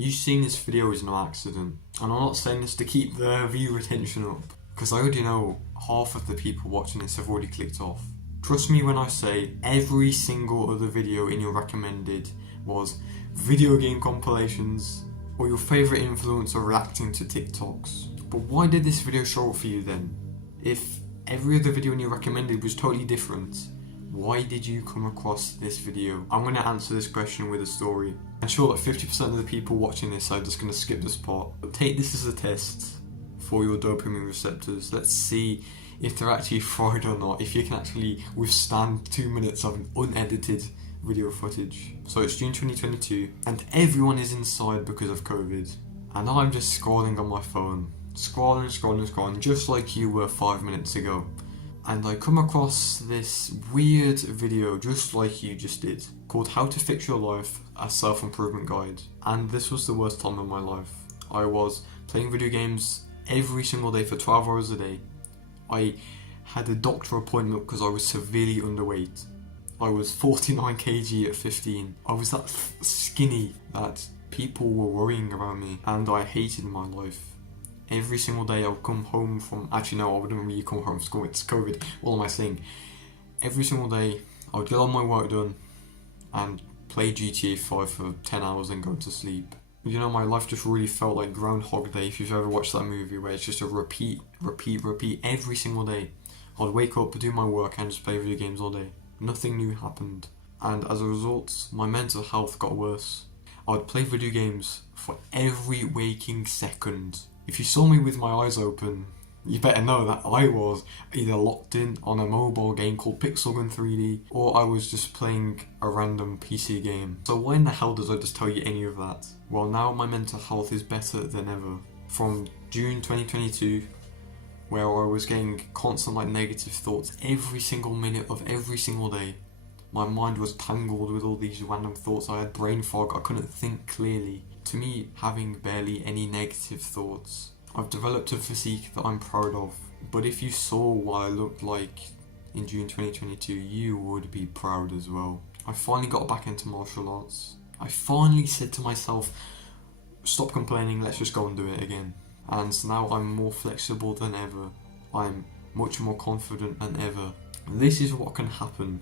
You seeing this video is no accident, and I'm not saying this to keep the view retention up, because I already know half of the people watching this have already clicked off. Trust me when I say every single other video in your recommended was video game compilations or your favourite influencer reacting to TikToks. But why did this video show up for you then? If every other video in your recommended was totally different, why did you come across this video? I'm going to answer this question with a story. I'm sure that 50% of the people watching this are just going to skip this part. But take this as a test for your dopamine receptors. Let's see if they're actually fried or not, if you can actually withstand 2 minutes of unedited video footage. So it's June 2022 and everyone is inside because of COVID. And I'm just scrolling on my phone. Scrolling, just like you were 5 minutes ago. And I come across this weird video, just like you just did, called How to Fix Your Life, a Self-Improvement Guide. And this was the worst time of my life. I was playing video games every single day for 12 hours a day. I had a doctor appointment because I was severely underweight. I was 49 kg at 15. I was that skinny that people were worrying about me, and I hated my life. Every single day I would come home from, actually no, I wouldn't really come home from school, it's COVID, what am I saying? Every single day I would get all my work done and play GTA 5 for 10 hours and go to sleep. You know, my life just really felt like Groundhog Day, if you've ever watched that movie, where it's just a repeat every single day. I'd wake up, do my work and just play video games all day. Nothing new happened. And as a result, my mental health got worse. I'd play video games for every waking second. If you saw me with my eyes open, you better know that I was either locked in on a mobile game called Pixel Gun 3D, or I was just playing a random PC game. So why in the hell does I just tell you any of that? Well, now my mental health is better than ever. From June 2022, where I was getting constant negative thoughts every single minute of every single day. My mind was tangled with all these random thoughts. I had brain fog, I couldn't think clearly. To me, having barely any negative thoughts. I've developed a physique that I'm proud of, but if you saw what I looked like in June 2022, you would be proud as well. I finally got back into martial arts. I finally said to myself, stop complaining, let's just go and do it again. And so now I'm more flexible than ever. I'm much more confident than ever. This is what can happen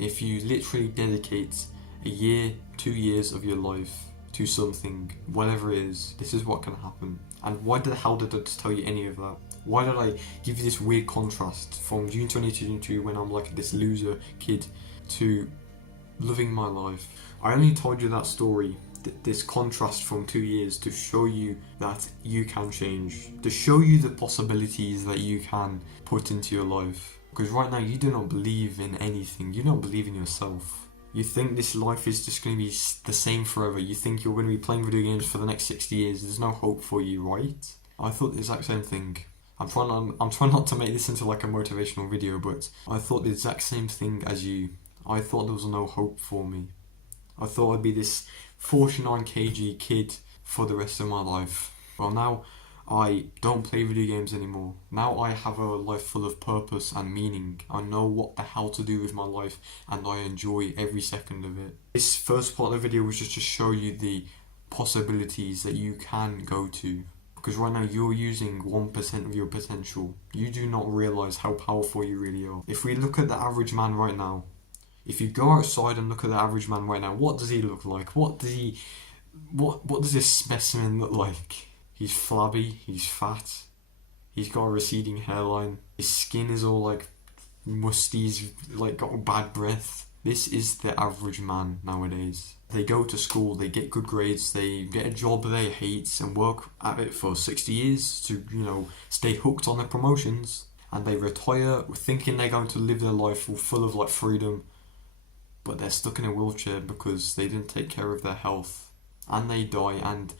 if you literally dedicate a year, 2 years of your life to something, whatever it is. This is what can happen. And why the hell did I just tell you any of that? Why did I give you this weird contrast from June 2022 when I'm like this loser kid to loving my life? I only told you that story, this contrast from 2 years, to show you that you can change, to show you the possibilities that you can put into your life. Because right now you do not believe in anything, you don't believe in yourself. You think this life is just going to be the same forever. You think you're going to be playing video games for the next 60 years. There's no hope for you, right? I thought the exact same thing. I'm trying not to make this into like a motivational video, but I thought the exact same thing as you. I thought there was no hope for me. I thought I'd be this 49 kg kid for the rest of my life. Well, now I don't play video games anymore. Now I have a life full of purpose and meaning. I know what the hell to do with my life and I enjoy every second of it. This first part of the video was just to show you the possibilities that you can go to. Because right now you're using 1% of your potential. You do not realise how powerful you really are. If we look at the average man right now, if you go outside and look at the average man right now, what does he look like? What does this specimen look like? He's flabby, he's fat, he's got a receding hairline, his skin is all musty, he's got bad breath. This is the average man nowadays. They go to school, they get good grades, they get a job they hate and work at it for 60 years to, stay hooked on their promotions. And they retire thinking they're going to live their life full of freedom. But they're stuck in a wheelchair because they didn't take care of their health. And they die and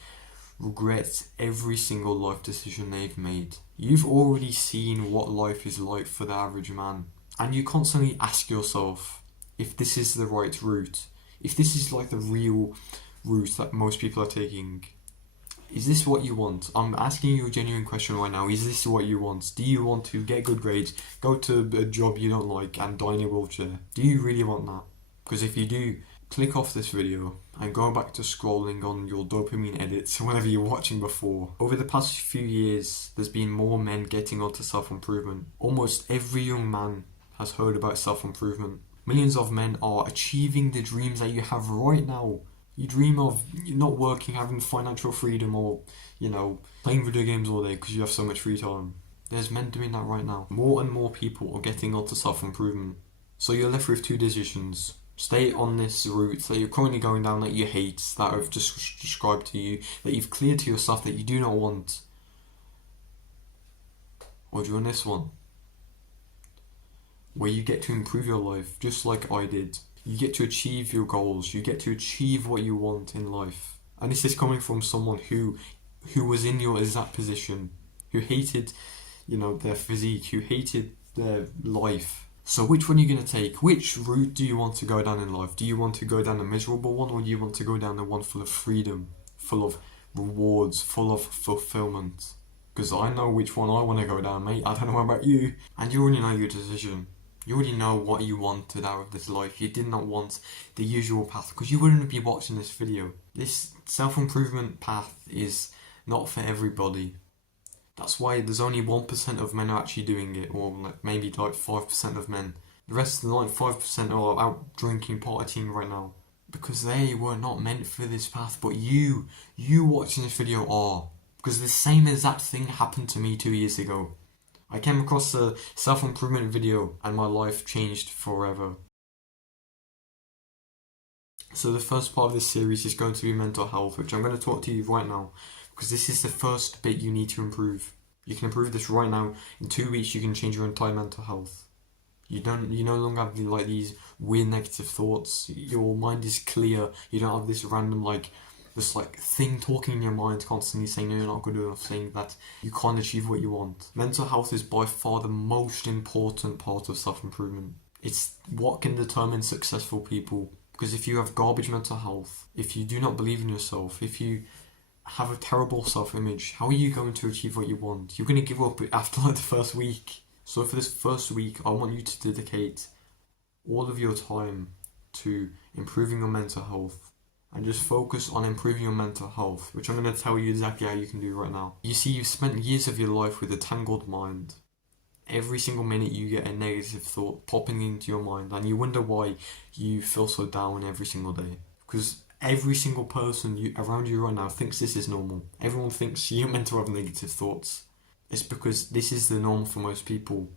regret every single life decision they've made. You've already seen what life is like for the average man. And you constantly ask yourself if this is the right route. If this is the real route that most people are taking. Is this what you want? I'm asking you a genuine question right now. Is this what you want? Do you want to get good grades, go to a job you don't like and die in a wheelchair? Do you really want that? Because if you do, click off this video and go back to scrolling on your dopamine edits whenever you're watching before. Over the past few years, there's been more men getting onto self-improvement. Almost every young man has heard about self-improvement. Millions of men are achieving the dreams that you have right now. You dream of not working, having financial freedom, or, playing video games all day because you have so much free time. There's men doing that right now. More and more people are getting onto self-improvement. So you're left with two decisions. Stay on this route that you're currently going down that you hate, that I've just described to you, that you've cleared to yourself that you do not want. Or do you want this one? Where you get to improve your life, just like I did. You get to achieve your goals, you get to achieve what you want in life. And this is coming from someone who was in your exact position, who hated, their physique, who hated their life. So which one are you going to take? Which route do you want to go down in life? Do you want to go down a miserable one, or do you want to go down the one full of freedom, full of rewards, full of fulfillment? Because I know which one I want to go down, mate. I don't know about you. And you already know your decision. You already know what you wanted out of this life. You did not want the usual path, because you wouldn't be watching this video. This self-improvement path is not for everybody. That's why there's only 1% of men are actually doing it, or maybe 5% of men. The rest of the 5% are out drinking, partying right now. Because they were not meant for this path, but you watching this video are. Because the same exact thing happened to me 2 years ago. I came across a self-improvement video and my life changed forever. So the first part of this series is going to be mental health, which I'm going to talk to you right now, because this is the first bit you need to improve. You can improve this right now. In 2 weeks you can change your entire mental health. You no longer have these weird negative thoughts. Your mind is clear. You don't have this random this thing talking in your mind constantly saying, no, you're not good enough, saying that you can't achieve what you want. Mental health is by far the most important part of self-improvement. It's what can determine successful people. Because if you have garbage mental health, if you do not believe in yourself, if you have a terrible self-image, how are you going to achieve what you want? You're going to give up after the first week. So for this first week, I want you to dedicate all of your time to improving your mental health. And just focus on improving your mental health, which I'm going to tell you exactly how you can do right now. You see, you've spent years of your life with a tangled mind. Every single minute you get a negative thought popping into your mind, and you wonder why you feel so down every single day. Because every single person around you right now thinks this is normal. Everyone thinks you're meant to have negative thoughts. It's because this is the norm for most people.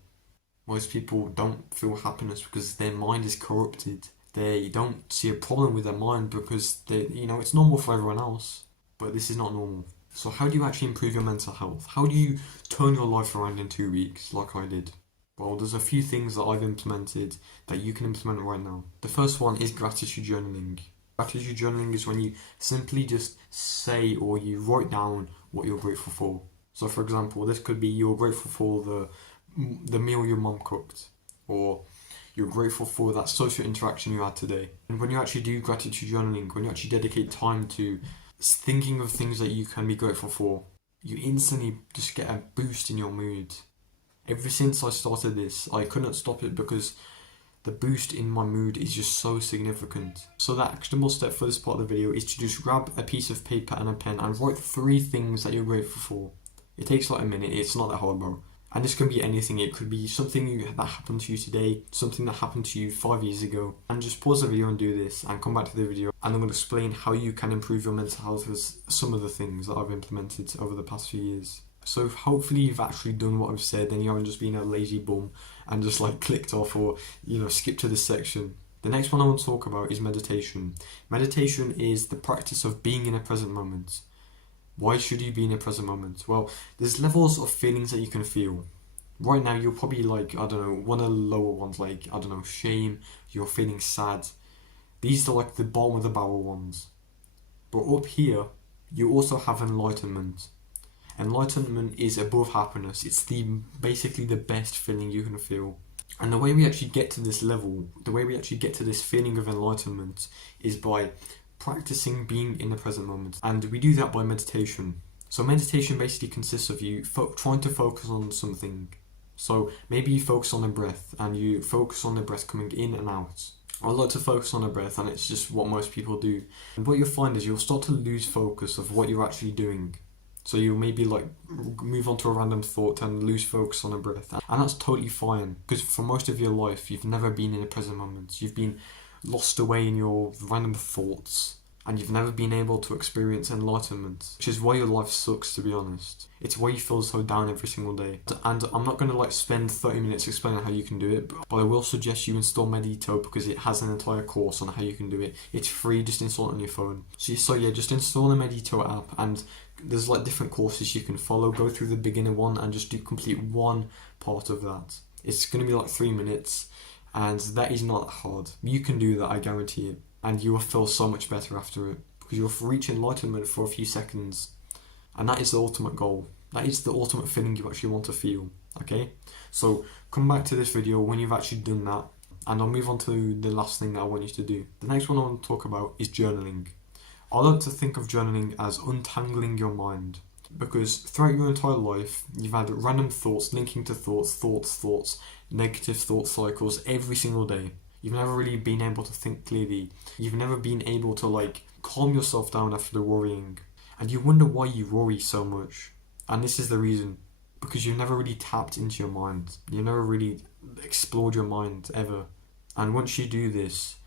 Most people don't feel happiness because their mind is corrupted. They don't see a problem with their mind because it's normal for everyone else, but this is not normal. So how do you actually improve your mental health? How do you turn your life around in 2 weeks like I did? Well, there's a few things that I've implemented that you can implement right now. The first one is gratitude journaling. Gratitude journaling is when you simply just say or you write down what you're grateful for. So for example, this could be you're grateful for the meal your mum cooked, or you're grateful for that social interaction you had today. And when you actually do gratitude journaling, when you actually dedicate time to thinking of things that you can be grateful for, you instantly just get a boost in your mood. Ever since I started this, I couldn't stop it because the boost in my mood is just so significant. So the actionable step for this part of the video is to just grab a piece of paper and a pen and write 3 things that you're grateful for. It takes a minute, it's not that hard, bro. And this can be anything. It could be something that happened to you today, something that happened to you 5 years ago. And just pause the video and do this and come back to the video, and I'm going to explain how you can improve your mental health with some of the things that I've implemented over the past few years. So hopefully you've actually done what I've said and you haven't just been a lazy bum and just clicked off or skipped to this section. The next one I want to talk about is meditation. Meditation is the practice of being in a present moment. Why should you be in a present moment? Well, there's levels of feelings that you can feel. Right now, you're probably one of the lower ones, shame, you're feeling sad. These are the bottom of the barrel ones. But up here, you also have enlightenment. Enlightenment is above happiness. It's basically the best feeling you can feel. And the way we actually get to this level, the way we actually get to this feeling of enlightenment is by practicing being in the present moment. And we do that by meditation. So meditation basically consists of you trying to focus on something. So maybe you focus on the breath and you focus on the breath coming in and out. I like to focus on the breath, and it's just what most people do. And what you'll find is you'll start to lose focus of what you're actually doing. So you'll maybe like move on to a random thought and lose focus on the breath. And that's totally fine, because for most of your life, you've never been in the present moment. You've been lost away in your random thoughts, and you've never been able to experience enlightenment, which is why your life sucks, to be honest. It's why you feel so down every single day. And I'm not going to like spend 30 minutes explaining how you can do it, but I will suggest you install Medito, because it has an entire course on how you can do it. It's free, just install it on your phone. So yeah, just install the Medito app, and there's like different courses you can follow. Go through the beginner one and just complete one part of that. It's going to be like 3 minutes, and that is not hard. You can do that, I guarantee it. And you will feel so much better after it, because you'll reach enlightenment for a few seconds. And that is the ultimate goal. That is the ultimate feeling you actually want to feel, okay? So come back to this video when you've actually done that, and I'll move on to the last thing that I want you to do. The next one I want to talk about is journaling. I like to think of journaling as untangling your mind, because throughout your entire life, you've had random thoughts linking to thoughts, negative thought cycles every single day. You've never really been able to think clearly. You've never been able to like calm yourself down after the worrying. And you wonder why you worry so much. And this is the reason. Because you've never really tapped into your mind. You've never really explored your mind ever. And once you do this,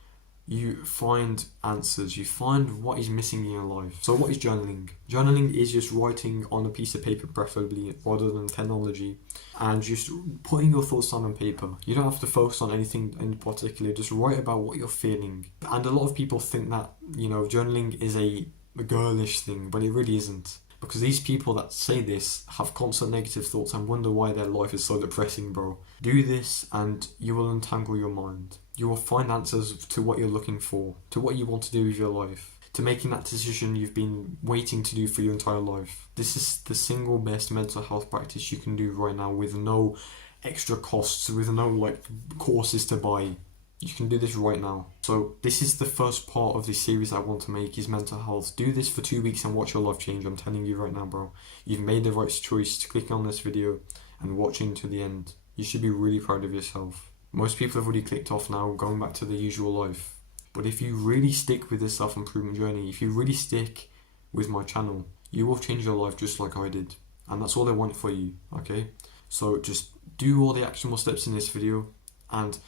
you find answers. You find what is missing in your life. So what is journaling? Journaling is just writing on a piece of paper, preferably, rather than technology, and just putting your thoughts down on paper. You don't have to focus on anything in particular. Just write about what you're feeling. And a lot of people think that, you know, journaling is a girlish thing, but it really isn't. Because these people that say this have constant negative thoughts and wonder why their life is so depressing, bro. Do this and you will untangle your mind. You will find answers to what you're looking for, to what you want to do with your life, to making that decision you've been waiting to do for your entire life. This is the single best mental health practice you can do right now, with no extra costs, with no like courses to buy. You can do this right now. So this is the first part of the series I want to make, is mental health. Do this for 2 weeks and watch your life change. I'm telling you right now, bro. You've made the right choice to click on this video and watching to the end. You should be really proud of yourself. Most people have already clicked off now, going back to their usual life. But if you really stick with this self-improvement journey, if you really stick with my channel, you will change your life just like I did. And that's all I want for you, okay? So just do all the actionable steps in this video, and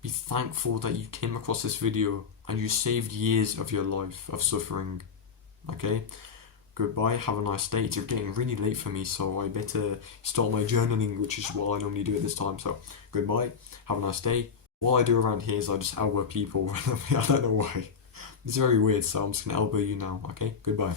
be thankful that you came across this video and you saved years of your life of suffering, okay? Goodbye, have a nice day. It's getting really late for me, so I better start my journaling, which is what I normally do at this time. So goodbye, have a nice day. What I do around here is I just elbow people randomly. I don't know why. It's very weird, so I'm just going to elbow you now, okay? Goodbye.